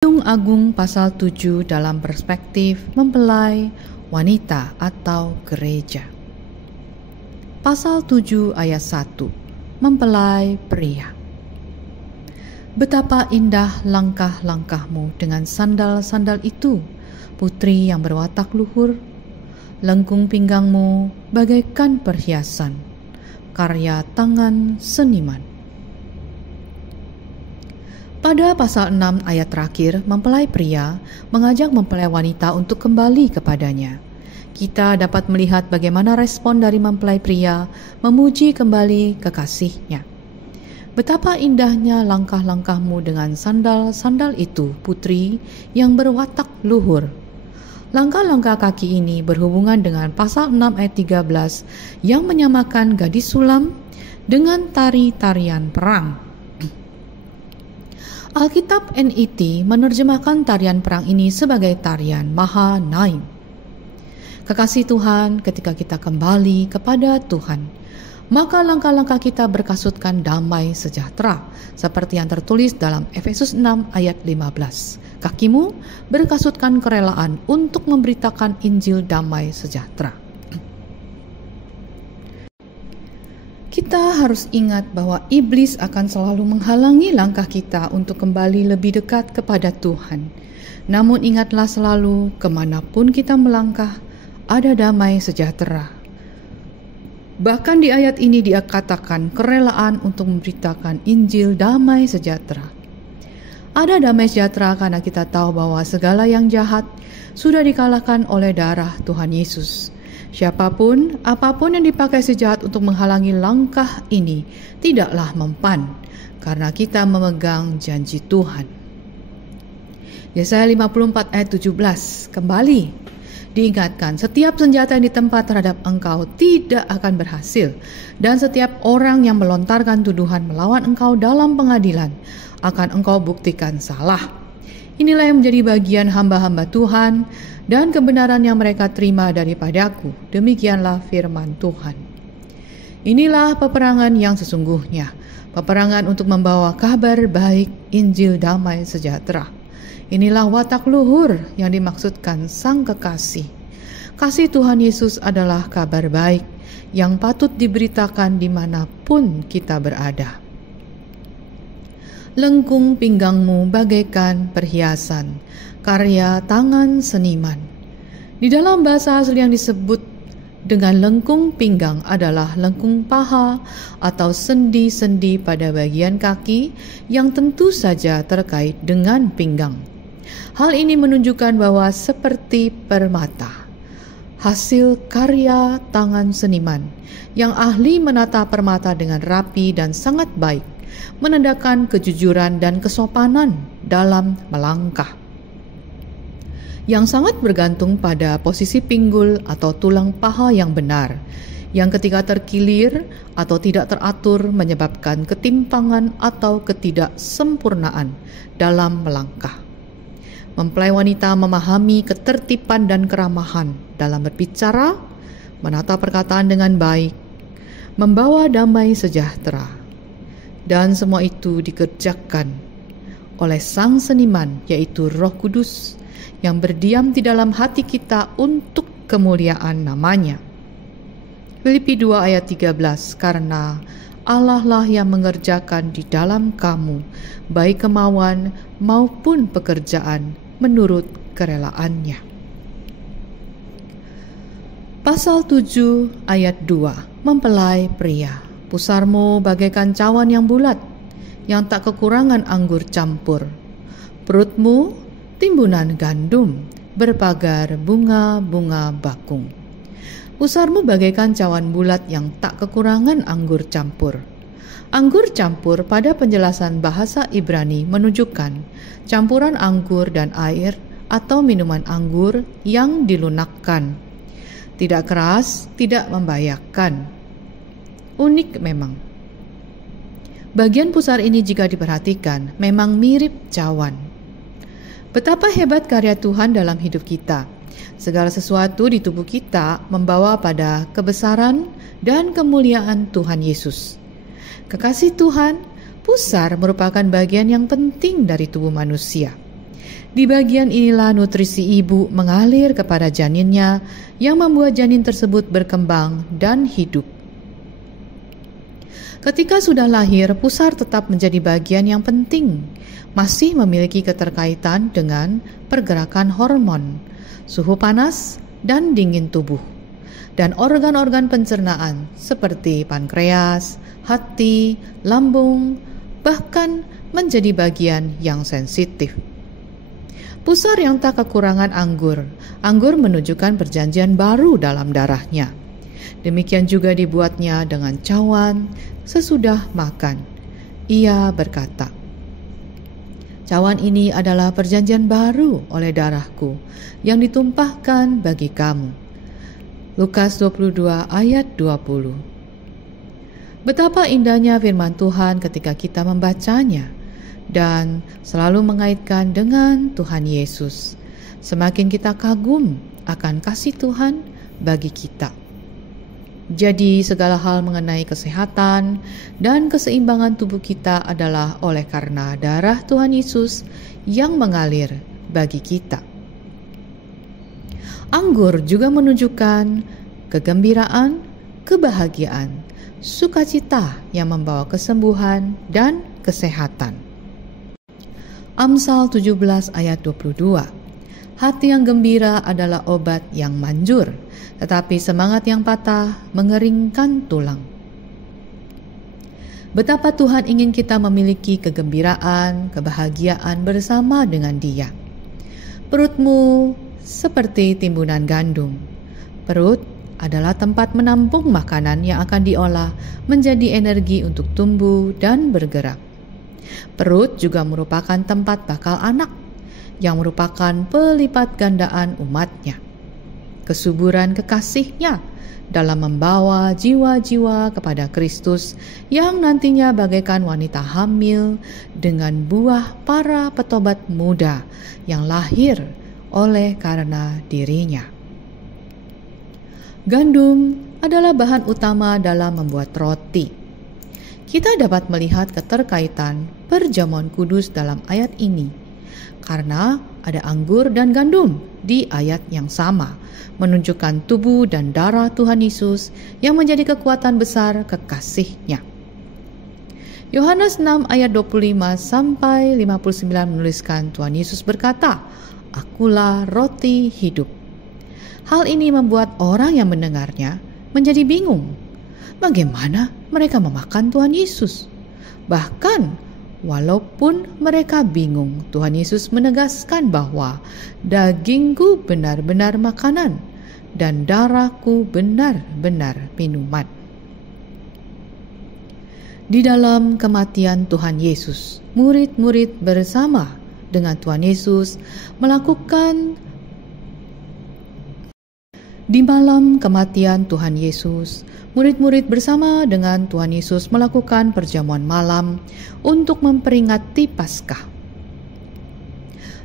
Kidung Agung pasal 7 dalam perspektif mempelai, wanita atau gereja. Pasal 7 ayat 1, mempelai pria. Betapa indah langkah-langkahmu dengan sandal-sandal itu, putri yang berwatak luhur. Lengkung pinggangmu bagaikan perhiasan, karya tangan seniman. Pada pasal 6 ayat terakhir, mempelai pria mengajak mempelai wanita untuk kembali kepadanya. Kita dapat melihat bagaimana respon dari mempelai pria memuji kembali kekasihnya. Betapa indahnya langkah-langkahmu dengan sandal-sandal itu, putri yang berwatak luhur. Langkah-langkah kaki ini berhubungan dengan pasal 6 ayat 13 yang menyamakan gadis sulam dengan tari-tarian perang. Alkitab NET menerjemahkan tarian perang ini sebagai tarian Mahanaim. Kekasih Tuhan, ketika kita kembali kepada Tuhan, maka langkah-langkah kita berkasutkan damai sejahtera, seperti yang tertulis dalam Efesus 6 ayat 15. Kakimu berkasutkan kerelaan untuk memberitakan Injil damai sejahtera. Kita harus ingat bahwa iblis akan selalu menghalangi langkah kita untuk kembali lebih dekat kepada Tuhan. Namun ingatlah selalu, kemanapun kita melangkah, ada damai sejahtera. Bahkan di ayat ini dia katakan kerelaan untuk memberitakan Injil damai sejahtera. Ada damai sejahtera karena kita tahu bahwa segala yang jahat sudah dikalahkan oleh darah Tuhan Yesus. Siapapun, apapun yang dipakai si jahat untuk menghalangi langkah ini tidaklah mempan, karena kita memegang janji Tuhan. Yesaya 54 ayat 17, kembali diingatkan, setiap senjata yang ditempa terhadap engkau tidak akan berhasil, dan setiap orang yang melontarkan tuduhan melawan engkau dalam pengadilan akan engkau buktikan salah. Inilah yang menjadi bagian hamba-hamba Tuhan dan kebenaran yang mereka terima daripadaku. Demikianlah firman Tuhan. Inilah peperangan yang sesungguhnya, peperangan untuk membawa kabar baik Injil damai sejahtera. Inilah watak luhur yang dimaksudkan Sang Kekasih. Kasih Tuhan Yesus adalah kabar baik yang patut diberitakan dimanapun kita berada. Lengkung pinggangmu bagaikan perhiasan, karya tangan seniman. Di dalam bahasa asli yang disebut dengan lengkung pinggang adalah lengkung paha atau sendi-sendi pada bagian kaki yang tentu saja terkait dengan pinggang. Hal ini menunjukkan bahwa seperti permata, hasil karya tangan seniman yang ahli menata permata dengan rapi dan sangat baik, menandakan kejujuran dan kesopanan dalam melangkah, yang sangat bergantung pada posisi pinggul atau tulang paha yang benar, yang ketika terkilir atau tidak teratur menyebabkan ketimpangan atau ketidaksempurnaan dalam melangkah. Mempelai wanita memahami ketertiban dan keramahan dalam berbicara, menata perkataan dengan baik, membawa damai sejahtera. Dan semua itu dikerjakan oleh Sang Seniman, yaitu Roh Kudus, yang berdiam di dalam hati kita untuk kemuliaan namanya. Filipi 2 ayat 13, karena Allah lah yang mengerjakan di dalam kamu, baik kemauan maupun pekerjaan menurut kerelaannya. Pasal 7 ayat 2, mempelai pria. Pusarmu bagaikan cawan yang bulat, yang tak kekurangan anggur campur. Perutmu timbunan gandum, berpagar bunga-bunga bakung. Pusarmu bagaikan cawan bulat yang tak kekurangan anggur campur. Anggur campur pada penjelasan bahasa Ibrani menunjukkan campuran anggur dan air atau minuman anggur yang dilunakkan. Tidak keras, tidak membahayakan. Unik memang. Bagian pusar ini jika diperhatikan memang mirip cawan. Betapa hebat karya Tuhan dalam hidup kita. Segala sesuatu di tubuh kita membawa pada kebesaran dan kemuliaan Tuhan Yesus. Kekasih Tuhan, pusar merupakan bagian yang penting dari tubuh manusia. Di bagian inilah nutrisi ibu mengalir kepada janinnya yang membuat janin tersebut berkembang dan hidup. Ketika sudah lahir, pusar tetap menjadi bagian yang penting, masih memiliki keterkaitan dengan pergerakan hormon, suhu panas dan dingin tubuh, dan organ-organ pencernaan seperti pankreas, hati, lambung, bahkan menjadi bagian yang sensitif. Pusar yang tak kekurangan anggur. Anggur menunjukkan perjanjian baru dalam darahnya. Demikian juga dibuatnya dengan cawan sesudah makan. Ia berkata, "Cawan ini adalah perjanjian baru oleh darahku yang ditumpahkan bagi kamu." Lukas 22 ayat 20. Betapa indahnya firman Tuhan ketika kita membacanya dan selalu mengaitkan dengan Tuhan Yesus. Semakin kita kagum akan kasih Tuhan bagi kita. Jadi segala hal mengenai kesehatan dan keseimbangan tubuh kita adalah oleh karena darah Tuhan Yesus yang mengalir bagi kita. Anggur juga menunjukkan kegembiraan, kebahagiaan, sukacita yang membawa kesembuhan dan kesehatan. Amsal 17 ayat 22. Hati yang gembira adalah obat yang manjur, tetapi semangat yang patah mengeringkan tulang. Betapa Tuhan ingin kita memiliki kegembiraan, kebahagiaan bersama dengan Dia. Perutmu seperti timbunan gandum. Perut adalah tempat menampung makanan yang akan diolah menjadi energi untuk tumbuh dan bergerak. Perut juga merupakan tempat bakal anak, yang merupakan pelipat gandaan umatnya. Kesuburan kekasihnya dalam membawa jiwa-jiwa kepada Kristus yang nantinya bagaikan wanita hamil dengan buah para petobat muda yang lahir oleh karena dirinya. Gandum adalah bahan utama dalam membuat roti. Kita dapat melihat keterkaitan perjamuan kudus dalam ayat ini, karena ada anggur dan gandum di ayat yang sama, menunjukkan tubuh dan darah Tuhan Yesus yang menjadi kekuatan besar kekasih-Nya. Yohanes 6 ayat 25 sampai 59 menuliskan Tuhan Yesus berkata, "Akulah roti hidup." Hal ini membuat orang yang mendengarnya menjadi bingung. Bagaimana mereka memakan Tuhan Yesus? Bahkan walaupun mereka bingung, Tuhan Yesus menegaskan bahwa dagingku benar-benar makanan dan darahku benar-benar minuman. Di dalam kematian Tuhan Yesus, murid-murid bersama dengan Tuhan Yesus melakukan Di malam kematian Tuhan Yesus, murid-murid bersama dengan Tuhan Yesus melakukan perjamuan malam untuk memperingati Paskah.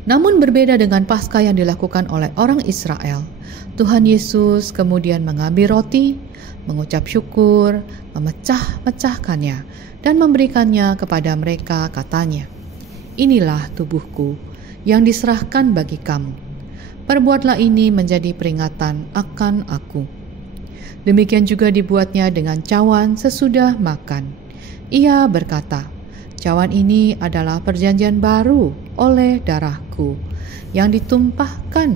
Namun berbeda dengan Paskah yang dilakukan oleh orang Israel, Tuhan Yesus kemudian mengambil roti, mengucap syukur, memecah-mecahkannya, dan memberikannya kepada mereka, katanya, "Inilah tubuhku yang diserahkan bagi kamu. Perbuatlah ini menjadi peringatan akan aku." Demikian juga dibuatnya dengan cawan sesudah makan. Ia berkata, "Cawan ini adalah perjanjian baru oleh darahku yang ditumpahkan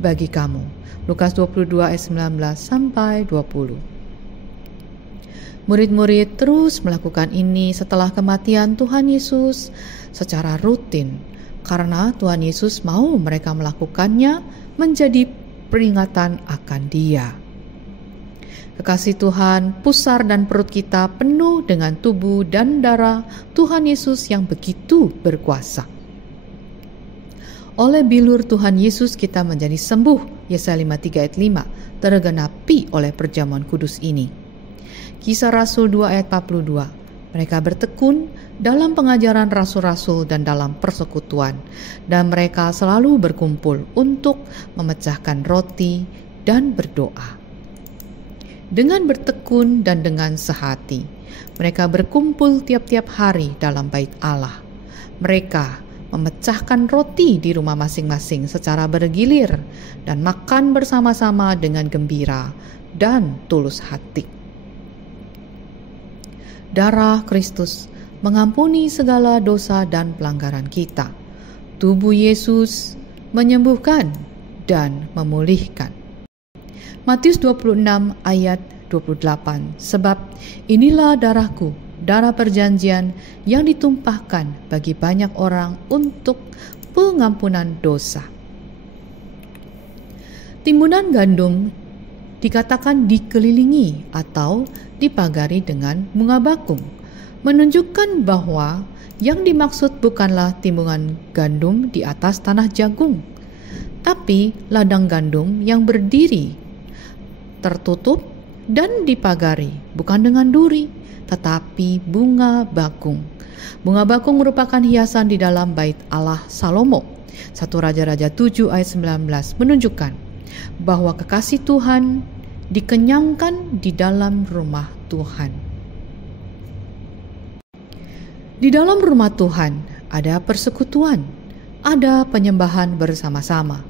bagi kamu." Lukas 22 ayat 19 sampai 20. Murid-murid terus melakukan ini setelah kematian Tuhan Yesus secara rutin, karena Tuhan Yesus mau mereka melakukannya menjadi peringatan akan Dia. Kekasih Tuhan, pusar dan perut kita penuh dengan tubuh dan darah Tuhan Yesus yang begitu berkuasa. Oleh bilur Tuhan Yesus kita menjadi sembuh, Yesaya 53 ayat 5, tergenapi oleh perjamuan kudus ini. Kisah Rasul 2 ayat 42, mereka bertekun dalam pengajaran rasul-rasul dan dalam persekutuan, dan mereka selalu berkumpul untuk memecahkan roti dan berdoa. Dengan bertekun dan dengan sehati, mereka berkumpul tiap-tiap hari dalam bait Allah. Mereka memecahkan roti di rumah masing-masing secara bergilir dan makan bersama-sama dengan gembira dan tulus hati. Darah Kristus mengampuni segala dosa dan pelanggaran kita. Tubuh Yesus menyembuhkan dan memulihkan. Matius 26 ayat 28. Sebab inilah darahku, darah perjanjian yang ditumpahkan bagi banyak orang untuk pengampunan dosa. Timbunan gandum dikatakan dikelilingi atau dipagari dengan bunga bakung, menunjukkan bahwa yang dimaksud bukanlah timbunan gandum di atas tanah jagung, tapi ladang gandum yang berdiri, tertutup dan dipagari, bukan dengan duri, tetapi bunga bakung. Bunga bakung merupakan hiasan di dalam bait Allah Salomo. 1 Raja-Raja 7 ayat 19 menunjukkan bahwa kekasih Tuhan dikenyangkan di dalam rumah Tuhan. Di dalam rumah Tuhan ada persekutuan, ada penyembahan bersama-sama,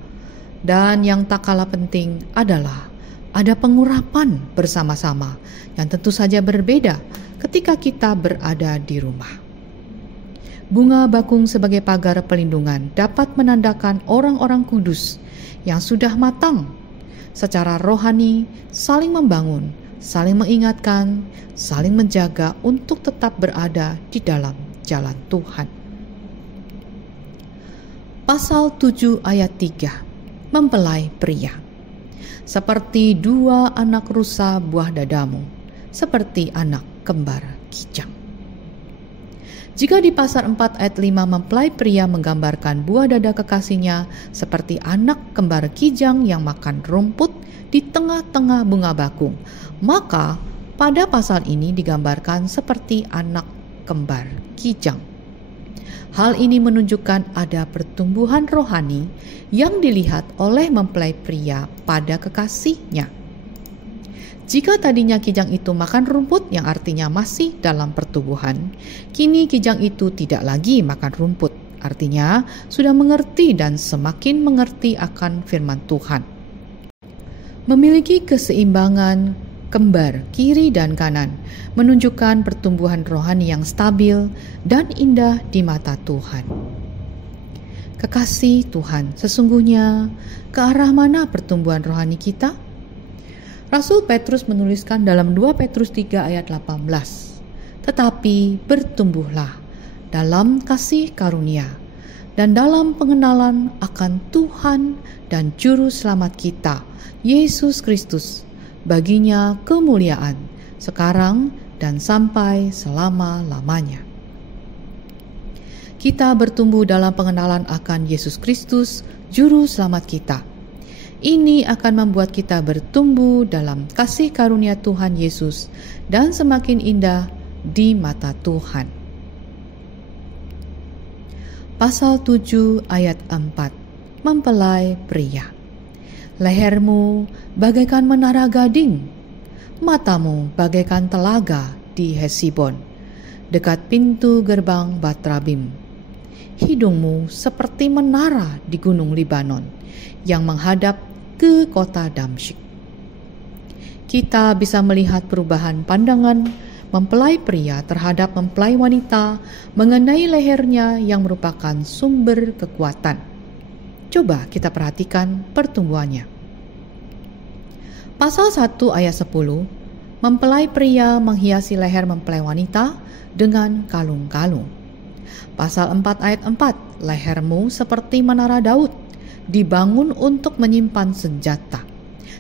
dan yang tak kalah penting adalah ada pengurapan bersama-sama yang tentu saja berbeda ketika kita berada di rumah. Bunga bakung sebagai pagar pelindungan dapat menandakan orang-orang kudus yang sudah matang secara rohani, saling membangun, saling mengingatkan, saling menjaga untuk tetap berada di dalam jalan Tuhan. Pasal 7 ayat 3, mempelai pria. Seperti dua anak rusa buah dadamu, seperti anak kembar kijang. Jika di pasal 4 ayat 5 mempelai pria menggambarkan buah dada kekasihnya seperti anak kembar kijang yang makan rumput di tengah-tengah bunga bakung, maka pada pasal ini digambarkan seperti anak kembar kijang. Hal ini menunjukkan ada pertumbuhan rohani yang dilihat oleh mempelai pria pada kekasihnya. Jika tadinya kijang itu makan rumput yang artinya masih dalam pertumbuhan, kini kijang itu tidak lagi makan rumput, artinya sudah mengerti dan semakin mengerti akan firman Tuhan. Memiliki keseimbangan kembar kiri dan kanan menunjukkan pertumbuhan rohani yang stabil dan indah di mata Tuhan. Kekasih Tuhan, sesungguhnya ke arah mana pertumbuhan rohani kita? Rasul Petrus menuliskan dalam 2 Petrus 3 ayat 18, tetapi bertumbuhlah dalam kasih karunia dan dalam pengenalan akan Tuhan dan Juru Selamat kita, Yesus Kristus. Baginya kemuliaan sekarang dan sampai selama-lamanya. Kita bertumbuh dalam pengenalan akan Yesus Kristus, Juru Selamat kita. Ini akan membuat kita bertumbuh dalam kasih karunia Tuhan Yesus dan semakin indah di mata Tuhan. Pasal 7 ayat 4, mempelai pria. Lehermu bagaikan menara gading, matamu bagaikan telaga di Hesibon, dekat pintu gerbang Batrabim. Hidungmu seperti menara di gunung Libanon yang menghadap ke kota Damsyik. Kita bisa melihat perubahan pandangan mempelai pria terhadap mempelai wanita mengenai lehernya yang merupakan sumber kekuatan. Coba kita perhatikan pertumbuhannya. Pasal 1 ayat 10, mempelai pria menghiasi leher mempelai wanita dengan kalung-kalung. Pasal 4 ayat 4, lehermu seperti menara Daud, dibangun untuk menyimpan senjata.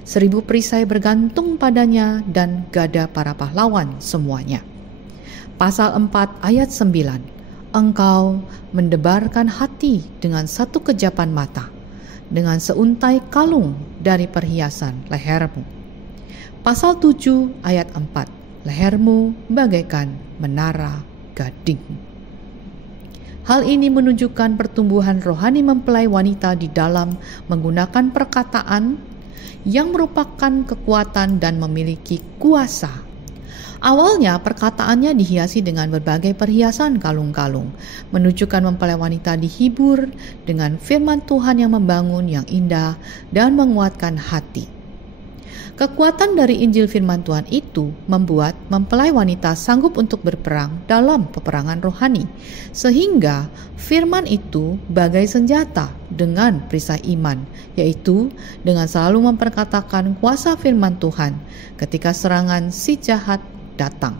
1000 perisai bergantung padanya dan gada para pahlawan semuanya. Pasal 4 ayat 9, engkau mendebarkan hati dengan satu kejapan mata, dengan seuntai kalung dari perhiasan lehermu. Pasal 7 ayat 4, lehermu bagaikan menara gading. Hal ini menunjukkan pertumbuhan rohani mempelai wanita di dalam menggunakan perkataan yang merupakan kekuatan dan memiliki kuasa. Awalnya perkataannya dihiasi dengan berbagai perhiasan kalung-kalung, menunjukkan mempelai wanita dihibur dengan firman Tuhan yang membangun, yang indah, dan menguatkan hati. Kekuatan dari Injil firman Tuhan itu membuat mempelai wanita sanggup untuk berperang dalam peperangan rohani, sehingga firman itu bagai senjata dengan perisai iman, yaitu dengan selalu memperkatakan kuasa firman Tuhan ketika serangan si jahat datang.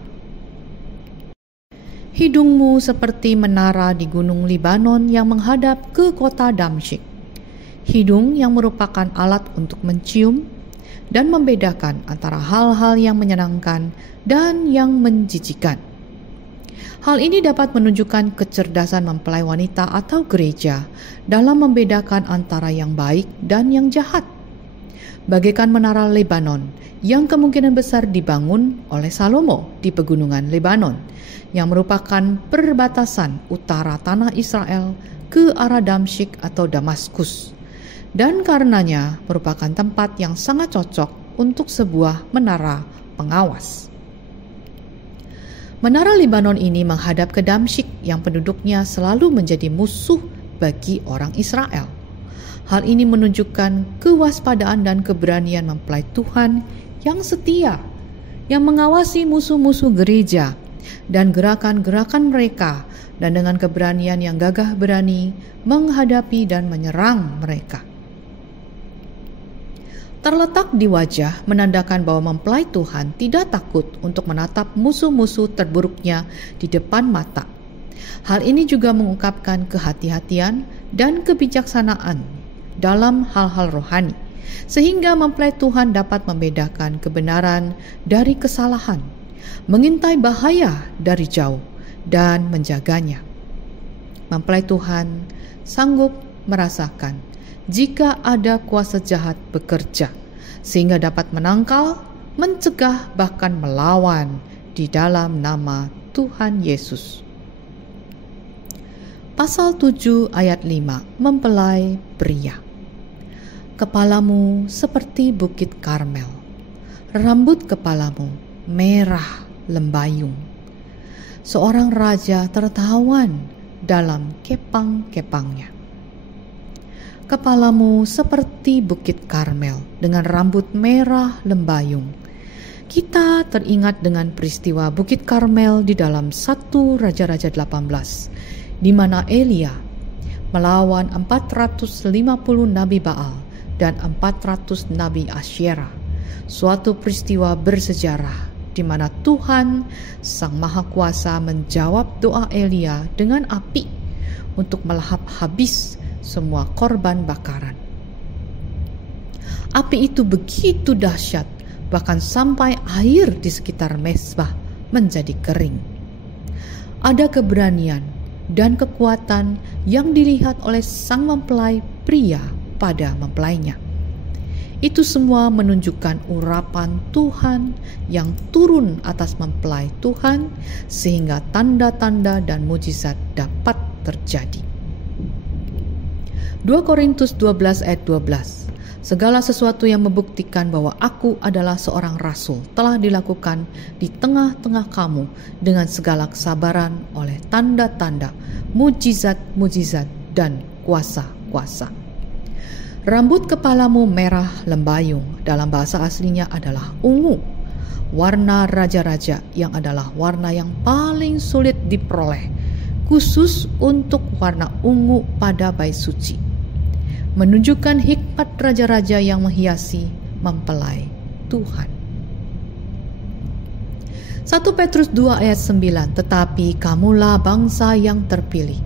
Hidungmu seperti menara di gunung Libanon yang menghadap ke kota Damsyik. Hidung yang merupakan alat untuk mencium dan membedakan antara hal-hal yang menyenangkan dan yang menjijikan. Hal ini dapat menunjukkan kecerdasan mempelai wanita atau gereja dalam membedakan antara yang baik dan yang jahat. Bagaikan menara Lebanon yang kemungkinan besar dibangun oleh Salomo di pegunungan Lebanon, yang merupakan perbatasan utara tanah Israel ke arah Damsyik atau Damaskus, dan karenanya merupakan tempat yang sangat cocok untuk sebuah menara pengawas. Menara Libanon ini menghadap ke Damsyik yang penduduknya selalu menjadi musuh bagi orang Israel. Hal ini menunjukkan kewaspadaan dan keberanian mempelai Tuhan yang setia, yang mengawasi musuh-musuh gereja dan gerakan-gerakan mereka, dan dengan keberanian yang gagah berani menghadapi dan menyerang mereka. Terletak di wajah menandakan bahwa mempelai Tuhan tidak takut untuk menatap musuh-musuh terburuknya di depan mata. Hal ini juga mengungkapkan kehati-hatian dan kebijaksanaan dalam hal-hal rohani, sehingga mempelai Tuhan dapat membedakan kebenaran dari kesalahan, mengintai bahaya dari jauh, dan menjaganya. Mempelai Tuhan sanggup merasakan jika ada kuasa jahat bekerja, sehingga dapat menangkal, mencegah, bahkan melawan di dalam nama Tuhan Yesus. Pasal 7 ayat 5, mempelai pria. Kepalamu seperti bukit Karmel, rambut kepalamu merah lembayung. Seorang raja tertawan dalam kepang-kepangnya. Kepalamu seperti bukit Karmel dengan rambut merah lembayung. Kita teringat dengan peristiwa bukit Karmel di dalam 1 Raja-Raja 18, di mana Elia melawan 450 nabi Baal dan 400 nabi Asyera. Suatu peristiwa bersejarah di mana Tuhan Sang Maha Kuasa menjawab doa Elia dengan api untuk melahap habis semua korban bakaran. Api itu begitu dahsyat, bahkan sampai air di sekitar mezbah menjadi kering. Ada keberanian dan kekuatan yang dilihat oleh sang mempelai pria pada mempelainya. Itu semua menunjukkan urapan Tuhan yang turun atas mempelai Tuhan, sehingga tanda-tanda dan mujizat dapat terjadi. 2 Korintus 12 ayat 12. Segala sesuatu yang membuktikan bahwa aku adalah seorang rasul telah dilakukan di tengah-tengah kamu dengan segala kesabaran oleh tanda-tanda, mujizat-mujizat, dan kuasa-kuasa. Rambut kepalamu merah lembayung, dalam bahasa aslinya adalah ungu, warna raja-raja yang adalah warna yang paling sulit diperoleh, khusus untuk warna ungu pada bait suci, menunjukkan hikmat raja-raja yang menghiasi mempelai Tuhan. 1 Petrus 2 ayat 9, tetapi kamulah bangsa yang terpilih,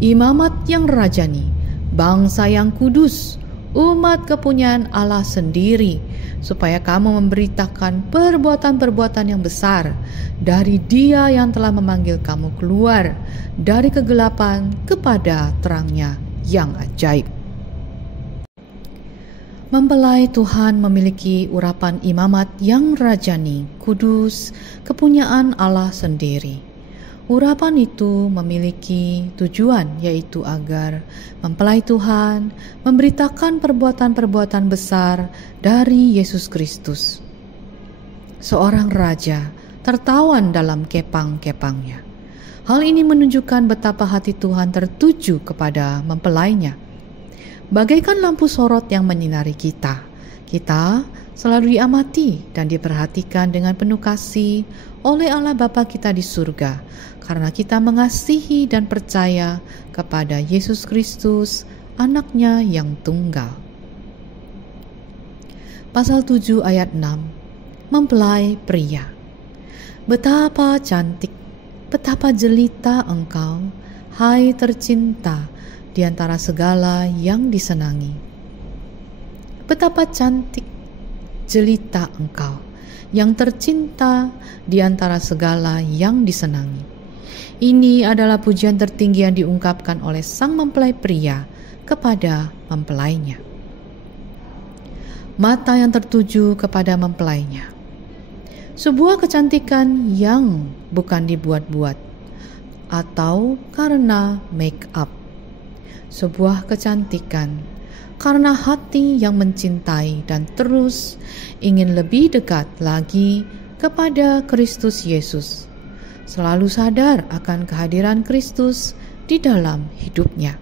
imamat yang rajani, bangsa yang kudus, umat kepunyaan Allah sendiri, supaya kamu memberitakan perbuatan-perbuatan yang besar dari Dia yang telah memanggil kamu keluar dari kegelapan kepada terangnya yang ajaib. Mempelai Tuhan memiliki urapan imamat yang rajani, kudus, kepunyaan Allah sendiri. Urapan itu memiliki tujuan, yaitu agar mempelai Tuhan memberitakan perbuatan-perbuatan besar dari Yesus Kristus. Seorang raja tertawan dalam kepang-kepangnya. Hal ini menunjukkan betapa hati Tuhan tertuju kepada mempelainya. Bagaikan lampu sorot yang menyinari kita, kita selalu diamati dan diperhatikan dengan penuh kasih oleh Allah Bapa kita di surga, karena kita mengasihi dan percaya kepada Yesus Kristus, Anak-Nya yang tunggal. Pasal 7 ayat 6, mempelai pria. Betapa cantik, betapa jelita engkau, hai tercinta, di antara segala yang disenangi. Betapa cantik, jelita engkau, yang tercinta di antara segala yang disenangi. Ini adalah pujian tertinggi yang diungkapkan oleh sang mempelai pria kepada mempelainya. Mata yang tertuju kepada mempelainya. Sebuah kecantikan yang bukan dibuat-buat atau karena make up. Sebuah kecantikan karena hati yang mencintai dan terus ingin lebih dekat lagi kepada Kristus Yesus. Selalu sadar akan kehadiran Kristus di dalam hidupnya.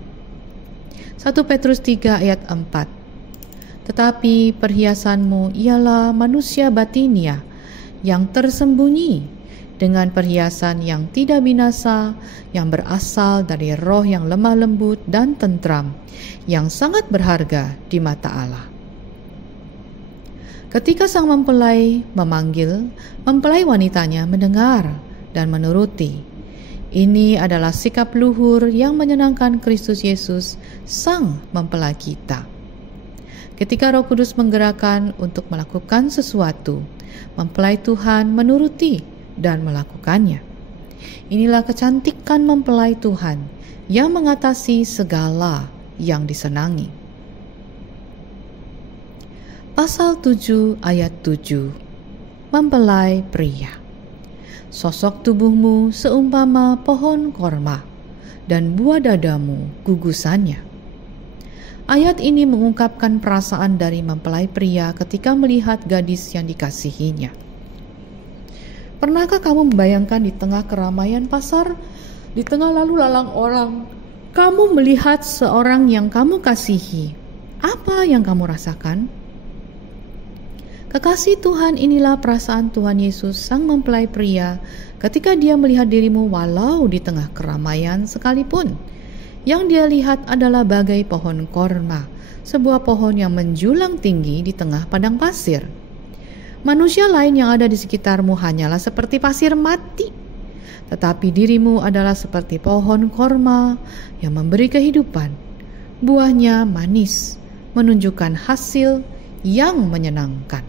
1 Petrus 3 ayat 4. Tetapi perhiasanmu ialah manusia batinia yang tersembunyi dengan perhiasan yang tidak binasa, yang berasal dari roh yang lemah lembut dan tentram, yang sangat berharga di mata Allah. Ketika sang mempelai memanggil, mempelai wanitanya mendengar dan menuruti. Ini adalah sikap luhur yang menyenangkan Kristus Yesus, sang mempelai kita. Ketika Roh Kudus menggerakkan untuk melakukan sesuatu, mempelai Tuhan menuruti dan melakukannya. Inilah kecantikan mempelai Tuhan yang mengatasi segala yang disenangi. Pasal 7 ayat 7. Mempelai pria. Sosok tubuhmu seumpama pohon korma, dan buah dadamu gugusannya. Ayat ini mengungkapkan perasaan dari mempelai pria ketika melihat gadis yang dikasihinya. Pernahkah kamu membayangkan di tengah keramaian pasar, di tengah lalu lalang orang, kamu melihat seorang yang kamu kasihi? Apa yang kamu rasakan? Kekasih Tuhan, inilah perasaan Tuhan Yesus, sang mempelai pria, ketika dia melihat dirimu walau di tengah keramaian sekalipun. Yang dia lihat adalah bagai pohon korma, sebuah pohon yang menjulang tinggi di tengah padang pasir. Manusia lain yang ada di sekitarmu hanyalah seperti pasir mati, tetapi dirimu adalah seperti pohon korma yang memberi kehidupan. Buahnya manis, menunjukkan hasil yang menyenangkan.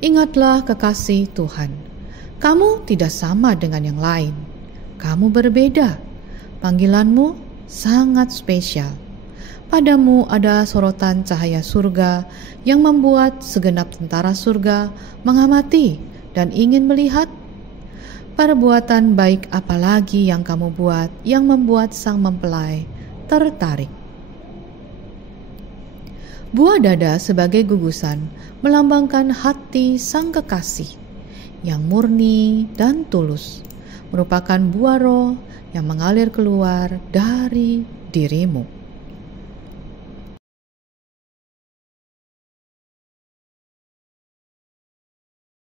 Ingatlah kekasih Tuhan, kamu tidak sama dengan yang lain. Kamu berbeda. Panggilanmu sangat spesial. Padamu ada sorotan cahaya surga yang membuat segenap tentara surga mengamati dan ingin melihat. Perbuatan baik apalagi yang kamu buat yang membuat sang mempelai tertarik. Buah dada sebagai gugusan melambangkan hati sang kekasih yang murni dan tulus, merupakan buah roh yang mengalir keluar dari dirimu.